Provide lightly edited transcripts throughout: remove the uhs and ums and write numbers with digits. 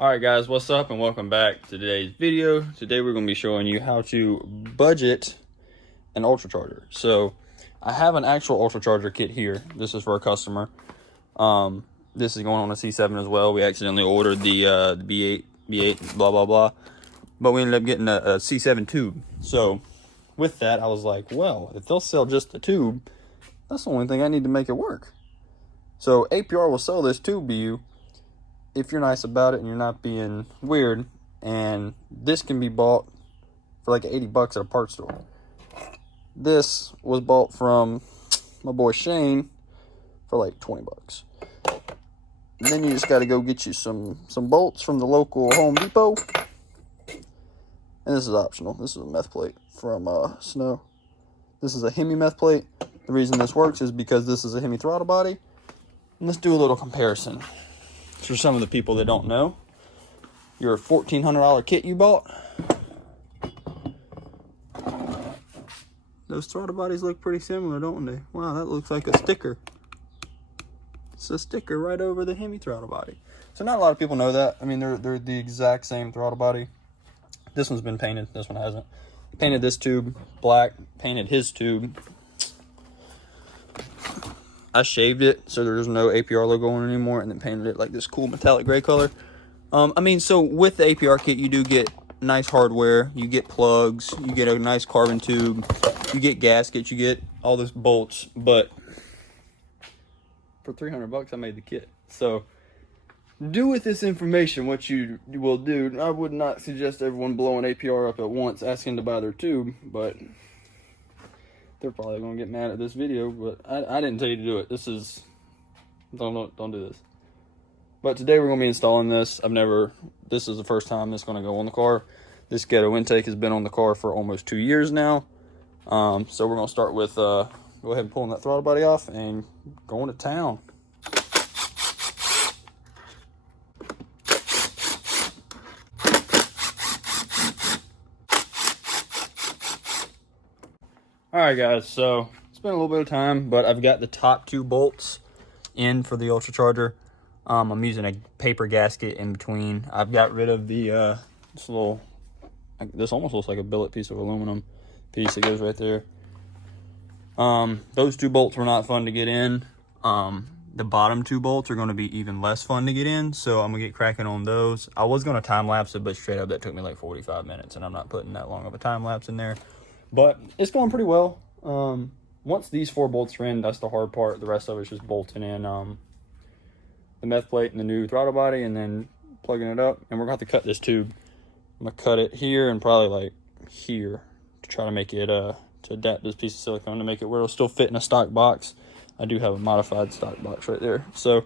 Alright guys, what's up and welcome back to today's video. Today we're going to be showing you how to budget an ultracharger. So I have an actual ultracharger kit here. This is for a customer. This is going on a C7 as well. We accidentally ordered the B8 blah blah blah, but we ended up getting a C7 tube. So with that I was like, well, if they'll sell just the tube, that's the only thing I need to make it work. So APR will sell this tube to you if you're nice about it and you're not being weird, and this can be bought for like 80 bucks at a parts store. This was bought from my boy Shane for like 20 bucks. And then you just got to go get you some bolts from the local Home Depot. And this is optional. This is a meth plate from Snow. This is a Hemi meth plate. The reason this works is because this is a Hemi throttle body. And let's do a little comparison. For some of the people that don't know, your $1,400 kit you bought, those throttle bodies look pretty similar, don't they? Wow, that looks like a sticker. It's a sticker right over the Hemi throttle body. So not a lot of people know that. I mean, they're the exact same throttle body. This one's been painted, this one hasn't. Painted this tube black, painted his tube. I shaved it so there's no APR logo on it anymore, and then painted it like this cool metallic gray color. I mean, so with the APR kit, you do get nice hardware. You get plugs, you get a nice carbon tube, you get gaskets, you get all those bolts. But for 300 bucks, I made the kit. So do with this information what you will do. I would not suggest everyone blowing APR up at once asking to buy their tube, but they're probably gonna get mad at this video, but I didn't tell you to do it. This is don't do this. But today we're gonna be installing this. This is the first time it's gonna go on the car. This ghetto intake has been on the car for almost 2 years now. So we're gonna start with go ahead and pulling that throttle body off and going to town. Alright guys, so it's been a little bit of time, but I've got the top two bolts in for the ultracharger. I'm using a paper gasket in between. I've got rid of the this almost looks like a billet piece of aluminum piece that goes right there. Those two bolts were not fun to get in. The bottom two bolts are going to be even less fun to get in, so I'm gonna get cracking on those. I was going to time lapse it, but straight up that took me like 45 minutes, and I'm not putting that long of a time lapse in there. But it's going pretty well. Once these 4 bolts are in, that's the hard part. The rest of it's just bolting in the meth plate and the new throttle body, and then plugging it up. And we're going to have to cut this tube. I'm going to cut it here and probably like here to try to make it, to adapt this piece of silicone to make it where it'll still fit in a stock box. I do have a modified stock box right there. So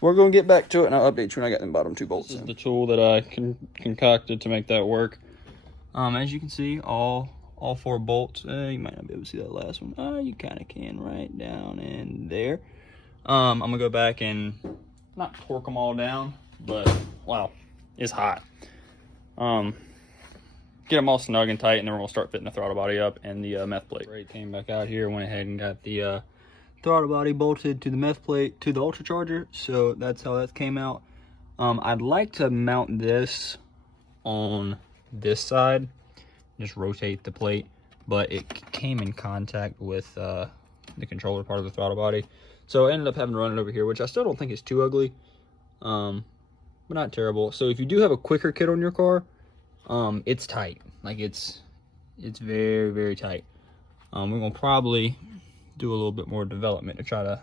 we're going to get back to it, and I'll update you when I get the bottom 2 bolts in. This is the tool that I concocted to make that work. As you can see, all 4 bolts. You might not be able to see that last one. You kind of can right down in there. I'm gonna go back and not torque them all down, but wow, it's hot. Get them all snug and tight, and then we're gonna start fitting the throttle body up and the meth plate. Right, came back out here, went ahead and got the throttle body bolted to the meth plate to the ultracharger. So that's how that came out. I'd like to mount this on this side. Just rotate the plate, but it came in contact with the controller part of the throttle body, so I ended up having to run it over here, which I still don't think is too ugly, but not terrible. So if you do have a quicker kit on your car, it's tight, like it's very, very tight. We're gonna probably do a little bit more development to try to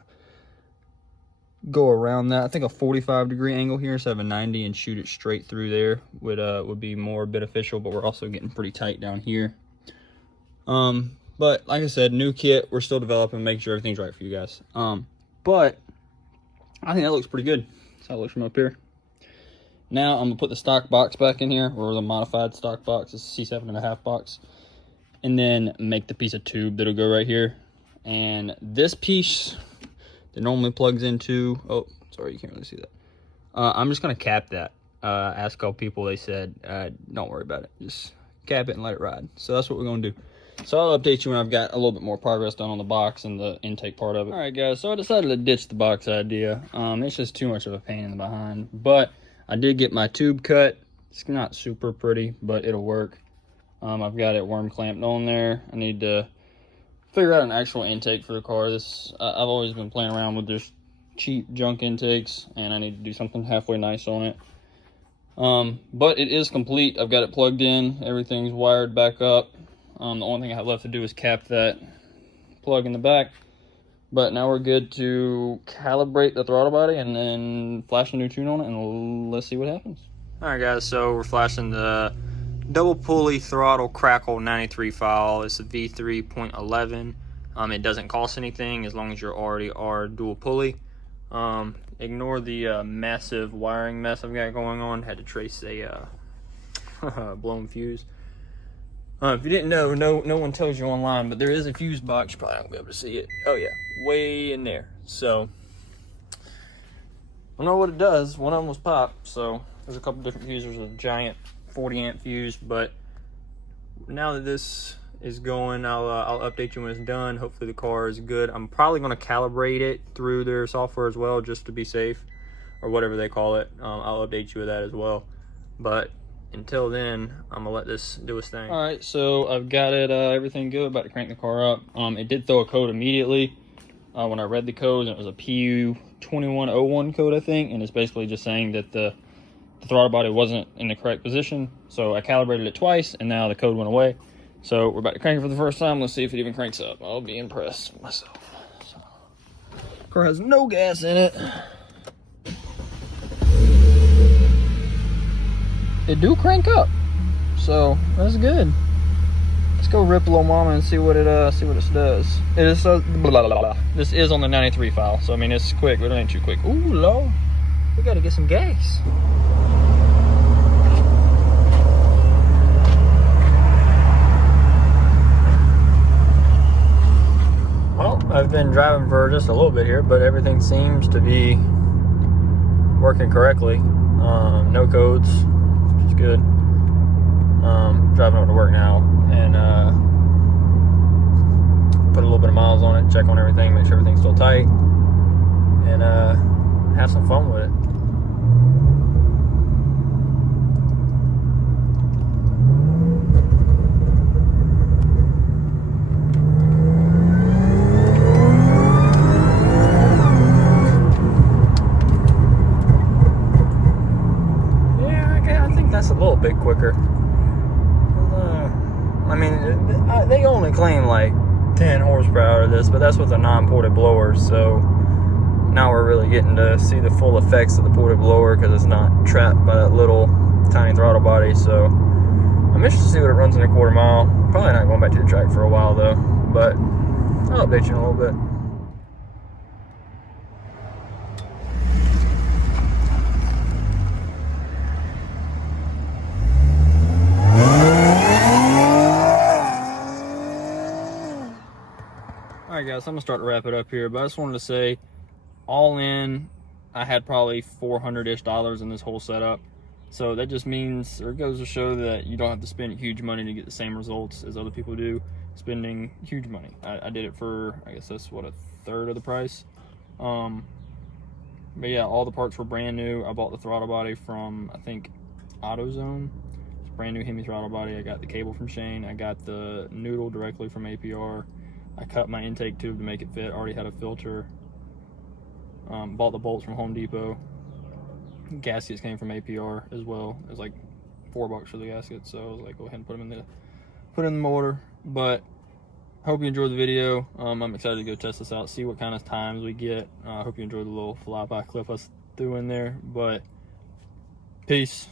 go around that. I think a 45-degree angle here instead of a 90 and shoot it straight through there would be more beneficial, but we're also getting pretty tight down here. But like I said, new kit, we're still developing, making sure everything's right for you guys. But I think that looks pretty good. That's how it looks from up here. Now I'm gonna put the stock box back in here, or the modified stock box. It's a C7.5 box, and then make the piece of tube that'll go right here. And this piece that normally plugs into, oh, sorry, you can't really see that. I'm just gonna cap that. Asked a couple people, they said, don't worry about it. Just cap it and let it ride. So that's what we're gonna do. So I'll update you when I've got a little bit more progress done on the box and the intake part of it. All right, guys, so I decided to ditch the box idea. It's just too much of a pain in the behind. But I did get my tube cut. It's not super pretty, but it'll work. I've got it worm clamped on there. I need to figure out an actual intake for the car. I've always been playing around with just cheap junk intakes, and I need to do something halfway nice on it. But it is complete. I've got it plugged in. Everything's wired back up. The only thing I have left to do is cap that plug in the back. But now we're good to calibrate the throttle body and then flash a new tune on it, and let's see what happens. All right, guys, so we're flashing the double pulley throttle crackle 93 file. It's a V3.11. It doesn't cost anything as long as you already are dual pulley. Ignore the massive wiring mess I've got going on. Had to trace a blown fuse. If you didn't know, no one tells you online, but there is a fuse box. You probably not gonna be able to see it. Oh yeah, way in there. So I don't know what it does. One of them was popped, so there's a couple different fuses. There's a giant 40 amp fuse, but now that this is going, I'll update you when it's done. Hopefully the car is good. I'm probably going to calibrate it through their software as well, just to be safe, or whatever they call it. I'll update you with that as well. But until then, I'm gonna let this do its thing. All right, so I've got it, everything good. About to crank the car up. It did throw a code immediately when I read the code, and it was a PU 2101 code, I think, and it's basically just saying that the throttle body wasn't in the correct position. So I calibrated it twice, and now the code went away. So we're about to crank it for the first time. Let's see if it even cranks up. I'll be impressed with myself. So, car has no gas in it. It do crank up, so that's good. Let's go rip little mama and see what it does. It is blah, blah, blah, blah. This is on the 93 file, so I mean it's quick, but it ain't too quick. Ooh, Lord, we gotta get some gas. Well, I've been driving for just a little bit here, but everything seems to be working correctly. No codes. Good. Driving over to work now, and put a little bit of miles on it, check on everything, make sure everything's still tight, and have some fun with it. That's a little bit quicker. I mean, they only claim like 10 horsepower out of this, but that's with a non-ported blower, so now we're really getting to see the full effects of the ported blower because it's not trapped by that little tiny throttle body. So I'm interested to see what it runs in a quarter mile. Probably not going back to the track for a while though, but I'll update you in a little bit. Alright guys, I'm going to start to wrap it up here, but I just wanted to say, all in, I had probably $400-ish in this whole setup. So that just means, or it goes to show that you don't have to spend huge money to get the same results as other people do, spending huge money. I did it for, I guess that's what, a third of the price. But yeah, all the parts were brand new. I bought the throttle body from, I think, AutoZone. It's a brand new Hemi throttle body. I got the cable from Shane. I got the noodle directly from APR. I cut my intake tube to make it fit. Already had a filter. Bought the bolts from Home Depot. Gaskets came from APR as well. It was like $4 for the gaskets, so I was like, go ahead and put them in the motor. But hope you enjoyed the video. I'm excited to go test this out, see what kind of times we get. I hope you enjoyed the little flyby clip I threw in there. But peace.